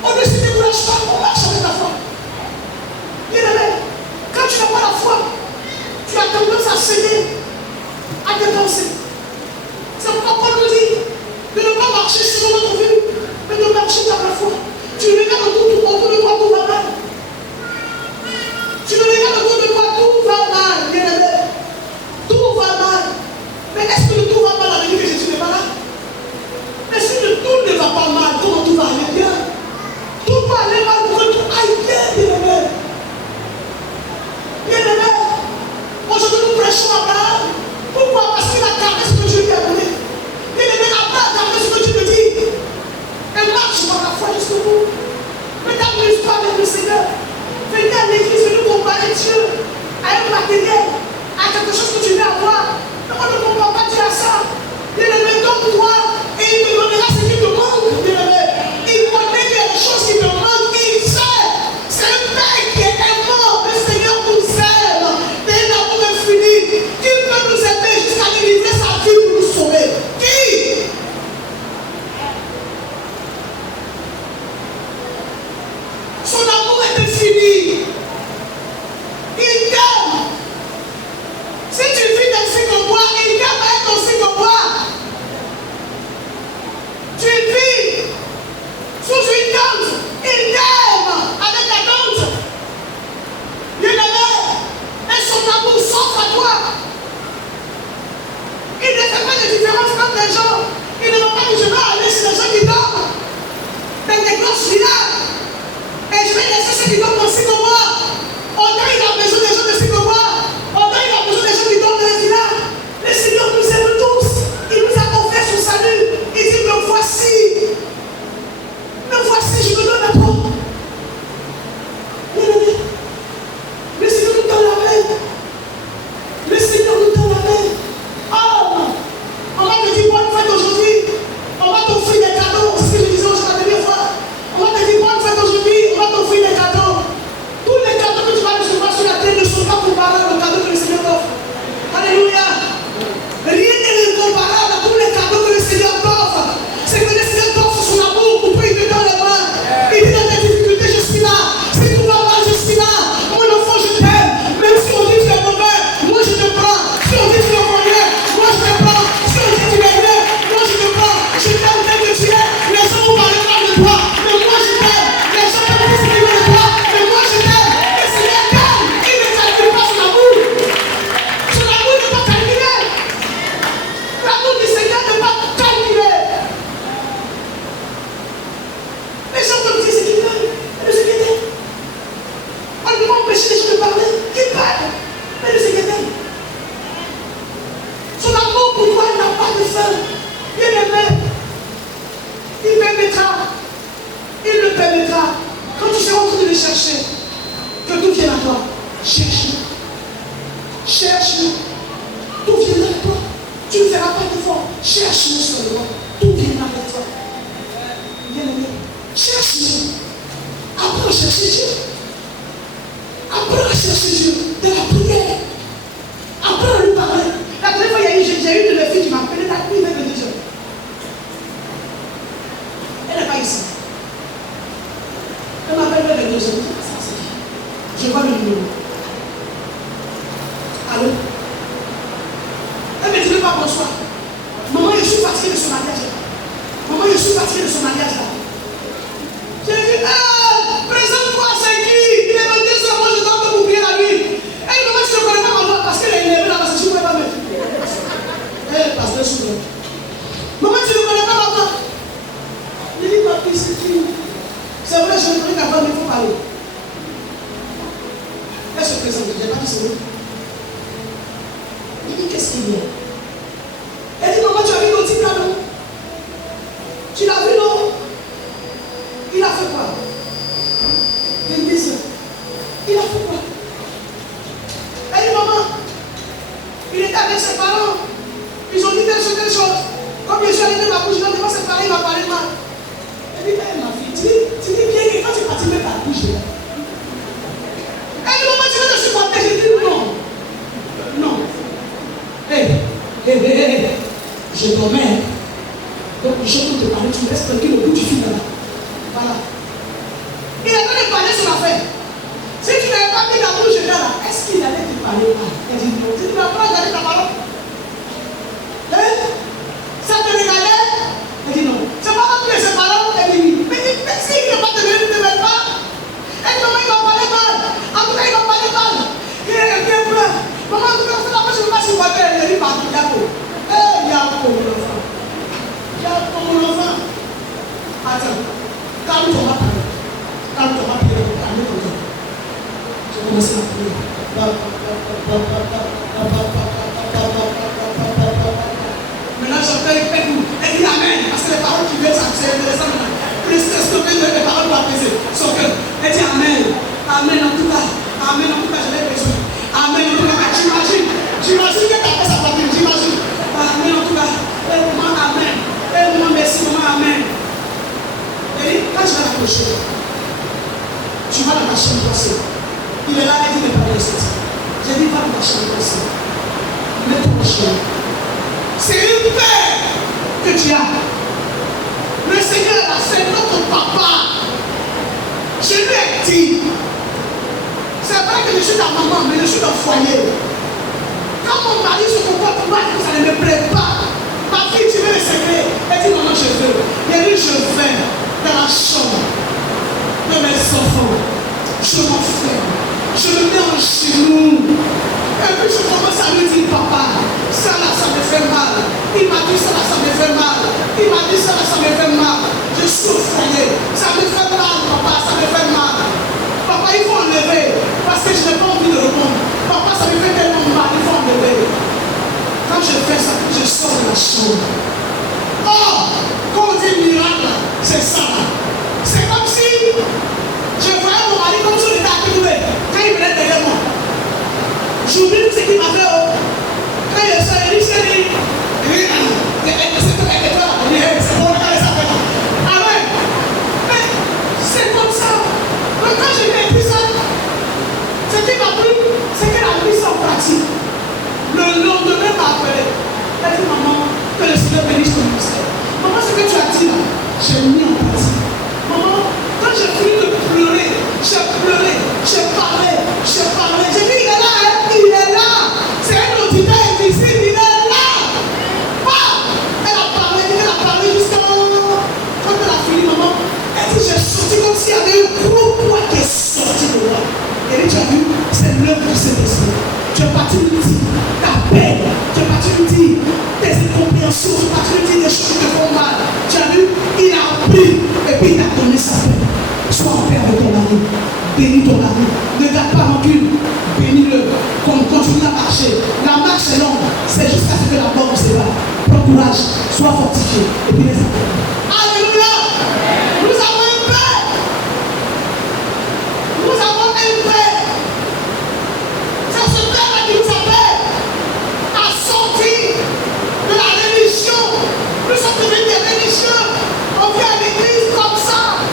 On ne se décourage pas, on marche avec la foi. Bien-aimé, quand tu n'as pas la foi, tu as tendance à céder à tes pensées. C'est pourquoi Paul nous dit de ne pas marcher selon notre vue, mais de marcher dans la foi. Tu regardes autour de toi, tout va mal. Tu me regardes autour de toi, tout va mal, bien-aimé. Tout va mal. Mais est-ce que le tout va mal avec que Jésus n'est pas là? Mais si le tout ne va pas mal, comment tout va aller bien? Tout va aller mal pour que tout aille bien, bien-aimé. Bien-aimé, aujourd'hui nous prêchons Abraham. Pourquoi? Parce qu'il a gardé ce que Dieu lui a donné. Bien-aimé, Abraham a gardé ce que Dieu te dit. Et marche par la foi jusqu'au bout. Ne t'amuse pas avec le Seigneur. Venez à l'église, venez comparer Dieu à un matériel, à quelque chose que tu veux avoir. Mais on ne compare pas Dieu à ça. Bien-aimé, donne-toi et il te donnera ce qui te manque. Bien-aimé, il connaît les choses qui te manquent. Il sait. C'est un Père qui est aimant. Le Seigneur nous aime. Et il a tout infini. Qui peut nous aimer jusqu'à délivrer sa vie pour nous sauver? Qui? Son amour est infini. Il t'aime. Si tu vis ainsi que moi, il t'aime à être aussi que moi. Tu vis sous une tente, il t'aime avec la tente. Bien-aimé, et son amour s'offre à toi. Il ne fait pas de différence entre les gens. Il ne va pas dire je vais aller chez les gens qui dorment. Mais des gosses finales. Et je vais laisser ceux qui dorment aussi comme moi. Autant il a besoin des gens de ci que moi. Autant il a besoin des gens qui dorment dans les villages. Le Seigneur nous aime tous. Il nous a offert son salut. Il dit me voici. Me voici, je me donne à toi. Bien-aimé, le Seigneur nous donne la main. Le Seigneur nous donne la main. Oh, on va te dire bonne fête aujourd'hui. On va t'offrir des cadeaux. C'est ce que je disais aujourd'hui la dernière fois. On va te dire bonne fête aujourd'hui. On va t'offrir des cadeaux. Tous les cadeaux que tu vas recevoir sur la terre ne sont pas comparables aux cadeaux que le Seigneur t'offre. Alléluia. Rien n'est comparable à tous les cadeaux que le Seigneur t'offre. C'est que le Seigneur t'offre son amour pour que il te donne les mains. Il dit dans tes difficultés, je suis là. Si tout va mal, je suis là. Mon enfant, je t'aime. Même si on dit que tu es mauvais, moi je te prends. Si on dit que tu es moyen, moi je te prends. Si on dit que tu es bien, moi je te prends. Je t'aime tel que tu es. Les gens vont parler mal de toi, mais moi je t'aime. Les gens vont discuter de toi, mais moi je t'aime. Le Seigneur t'aime. Il ne calcule pas son amour. Son amour n'est pas calculé. L'amour du Seigneur n'est pas calculé. Les gens peuvent dire ce qu'ils veulent, mais le Seigneur t'aime. On ne peut pas empêcher les gens de parler, qu'ils parlent, mais le Seigneur t'aime. Son amour pour toi n'a pas de fin. Bien-aimé, il le permettra, quand tu seras en train de le chercher, que tout vienne à toi. Cherche-le. Cherche-le. Tout viendra à toi. Tu ne feras pas d'effort. Cherche-le seulement. Tout viendra à toi. Cherche. Apprends à chercher Dieu. Apprends à chercher Dieu de la prière. Apprends à lui parler. La dernière fois, j'ai eu une de mes filles qui m'a appelé la nuit, même 22 heures. Elle n'est pas ici. Elle m'appelle vers 22 heures. Je vois le numéro. Allô? Elle me dit pas bonsoir. Maman, je suis fatiguée de ce mariage là. Maman, je suis fatiguée de ce mariage là. J'ai dit, présente-toi, c'est qui? Il est 22 heures, moi je dois te m'oublier la nuit. Et maman, je ne connais pas ma voix parce qu'elle est énervée là, parce que je ne pouvais pas me faire. Pasteur, je suis. Maman, tu ne connais pas ma voix. Il dit, papi, c'est qui? C'est vrai, je ne connais pas ma voix, mais il faut parler. Elle se présente, je n'ai pas dit c'est vrai. Il dit, qu'est-ce qu'il y a? Elle dit, maman, tu as vu Nautica, non? Tu l'as vu, non? Il a fait quoi? L'église. Il a fait quoi? Elle dit, maman, il était avec ses parents. Ils ont dit telle chose. Comme je suis allé de ma bouche, ils ont dit, ses parents, il m'a parlé mal. Elle dit, ma fille, tu dis bien que quand tu partis, mets ta bouche là. Elle dit, maman, tu veux te supporter? Je dis, non. Non. Je dormais. Donc, je peux te parler, tu restes tranquille au bout du fil là. Voilà. Il a pas de parler sur l'affaire. Si tu n'avais pas mis ta bouche là, est-ce qu'il allait te parler mal? Elle dit, non. Tu ne vas pas regarder ta parole. Ça te regardait? Elle dit, non. C'est pas moi qui ai ses parents? Elle dit, oui. Mais s'il ne va pas te donner, ne te met pas. Elle dit, maman, il va parler mal. En tout cas, il va parler mal. Il est bien plein. Maman, en tout cas, c'est la fois je ne vais pas supporter. Elle dit, pardon, Yako. Yako, mon enfant. Yako, mon enfant. Attends. Calme-toi, ma parole. Calme-toi, ma prière. Calme-toi. Je commence à prier. Maintenant, j'entends une paix. Elle dit Amen. Parce que les paroles qui viennent, c'est intéressant. Plus les paroles vont apaiser son cœur. Elle dit Amen. Amen en tout cas. Amen en tout cas, je l'ai besoin. Amen en tout cas. J'imagine que ta paix, ça va venir. J'imagine. Amen en tout cas. Et maman, Amen. Et maman, merci, maman, Amen. Elle dit, quand je vais l'approcher, tu vas dans ta chambre aussi. Il est là, elle dit, mais pas de sortir. J'ai dit, va dans ta chambre aussi. Mets-toi au chien. C'est une paix que tu as. Le Seigneur a fait notre papa. Je lui ai dit, c'est vrai que je suis ta maman, mais je suis dans le foyer. Quand mon mari se comporte mal, que ça ne me plaît pas, ma fille, tu veux le secret? Elle dit, maman, je veux. Elle dit, je vais dans la chambre de mes enfants. Je m'enferme. Je me mets en genoux. Et puis je commence à lui dire, papa, ça là, ça me fait mal. Il m'a dit ça là, ça me fait mal. Il m'a dit ça là, ça me fait mal. Je suis au foyer. Ça me fait mal, papa, ça me fait mal. Papa, il faut enlever. Parce que je n'ai pas envie de répondre. Papa, ça me fait tellement mal, il faut enlever. Quand je fais ça, je sors de la chambre. Oh, quand on dit miracle, c'est ça. C'est comme si je voyais mon mari comme si on était à trouver. Quand il venait derrière moi. J'oublie ce qu'il m'a fait. Quand il est ça, il dit, c'est bon, regardez ça. Amen. Mais c'est comme ça. Mais quand je lui ai dit ça, ce qui m'a pris, c'est qu'elle a mis ça en pratique. Le lendemain, m'a appelé. Elle dit, maman, que le Seigneur bénisse ton ministère. Maman, ce que tu as dit là, j'ai mis en pratique. Maman, quand j'ai fini de pleurer, j'ai pleuré, j'ai parlé. J'ai dit, il est là, hein? Il est là. C'est un auditeur invisible, il est là. Ah! Elle a parlé jusqu'à quand elle a fini, maman. Elle dit, j'ai sorti comme s'il y avait un gros poids qui est sorti de moi. Elle dit, tu as vu, c'est l'œuvre du Saint-Esprit. Tu es parti lui dire ta paix, tu es parti lui dire tes incompréhensions, tu es parti lui dire des choses qui te font mal. Tu as vu, il a appris et puis il a donné sa paix. Sois en paix avec ton mari, bénis ton mari, ne garde pas rancune, bénis-le, continue à marcher. La marche est longue, c'est jusqu'à ce que la mort se bat. Prends courage, sois fortifié et puis les appels. Alléluia! Nous avons un paix! Nous avons un paix! C'est ce Père qui nous appelle à sortir de la religion. Nous sommes devenus des religieux. On vient à l'église comme ça.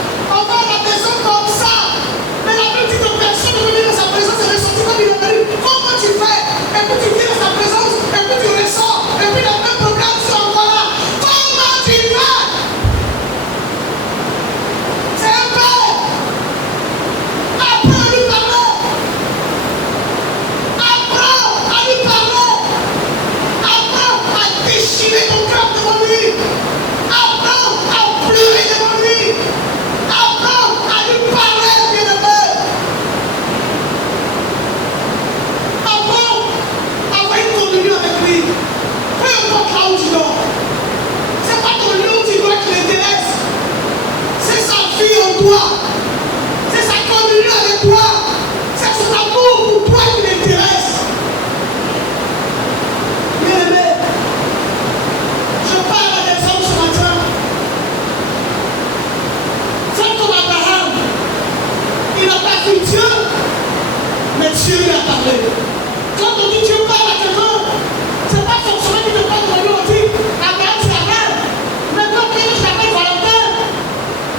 de toi. C'est sa communion avec toi. C'est son amour pour toi qui l'intéresse. Bien-aimé, je parle à des hommes ce matin. Faites comme Abraham. Il n'a pas vu Dieu, mais Dieu lui a parlé. Quand on dit Dieu parle à quelqu'un, ce n'est pas forcément qu'il te parle de lui, on dit Abraham, c'est Abraham. Maintenant, quand je t'appelle Valentin,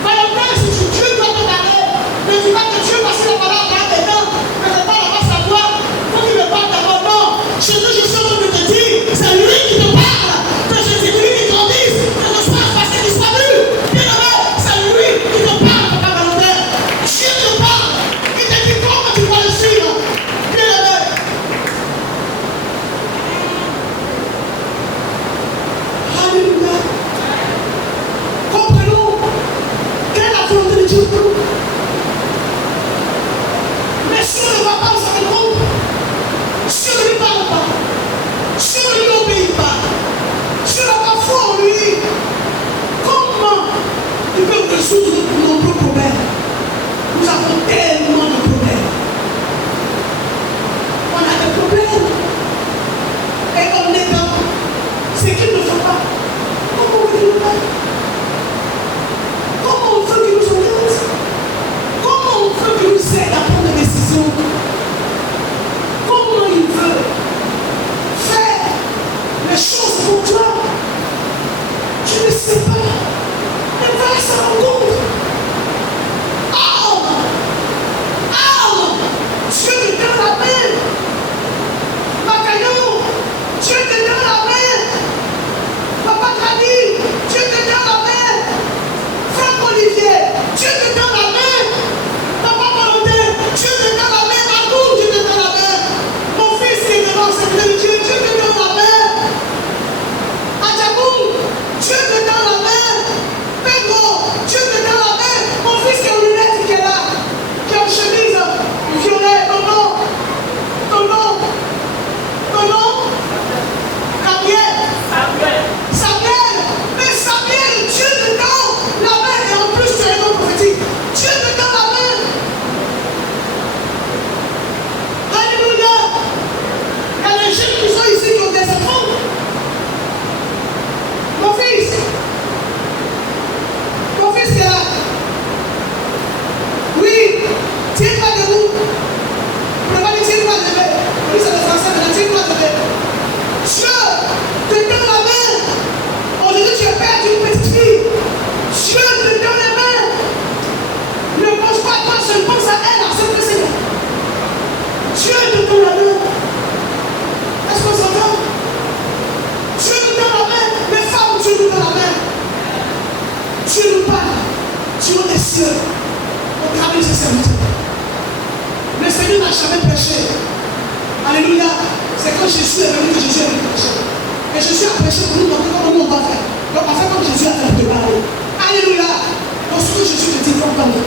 Valentin, si Dieu doit te parler, ne dis pas que Dieu passe la parole à Abraham maintenant, mais ne pas la savoir, faut qu'il me parle d'abord. Non, ce que je suis en train de te dire, c'est lui qui te parle, que je dis lui qui grandisse, que je sois effacé, qu'il soit vu. Bien aimé, c'est lui qui te parle, papa Valentin. Dieu te parle, il te dit comment tu dois le suivre. Bien aimé. Alléluia. Comprenons quelle est la volonté de Dieu pour nous. Mais si on ne va pas s'en rendre compte, si on ne lui parle pas, si on ne lui obéit pas, si on n'a pas foi en lui, comment il peut résoudre nos nombreux problèmes? Nous avons tellement de problèmes. On a des problèmes. Et on est dans ce qu'il ne faut pas. Comment on veut qu'il nous parle? Comment on veut qu'il nous oriente? Comment on veut qu'il nous aide à prendre des décisions? Comment il veut faire les choses pour toi? Tu ne sais pas. Mais voilà sa rencontre. Dieu te donne la main. Macaillon, Dieu te donne la main. Papa Kadi, Dieu te donne la main. Franck Olivier, Dieu te donne la main. Papa Valentin, Dieu te donne la main. Marou, Dieu te donne la main. Mon fils qui est devant cette main de Dieu, Dieu te donne la main. Adjabou, Dieu te donne la main. Pedro, Dieu te donne la main. Mon fils qui est aux lunettes qui est là, qui est en chemise violet, ton nom, Samuel, mais Samuel, Dieu te donne la main et en plus tu es un homme prophétique. Dieu te donne la main. Alléluia. Il y a des jeunes qui sont ici qui ont des enfants. Mon fils qui est là. Oui, tiens-toi debout. Ne pas dire tiens-toi debout. Oui, c'est le français, mais tiens-toi debout. Dieu te donne la main. Aujourd'hui, tu es père d'une petite fille. Dieu te donne la main. Ne pense pas à toi seul, pense à elle, à ce que c'est. Dieu te donne la main. Est-ce qu'on s'entend? Dieu nous donne la main. Les femmes, Dieu nous donne la main. Dieu nous parle. Dieu des cieux. Au travers de ses serviteurs. Le Seigneur n'a jamais prêché. Alléluia. C'est quand Jésus est venu que Jésus est venu prêcher. Et Jésus a prêché pour nous montrer comment nous on va faire. Donc on va faire comme Jésus a fait de parler. Alléluia. Donc ce que Jésus te dit, il faut entendre.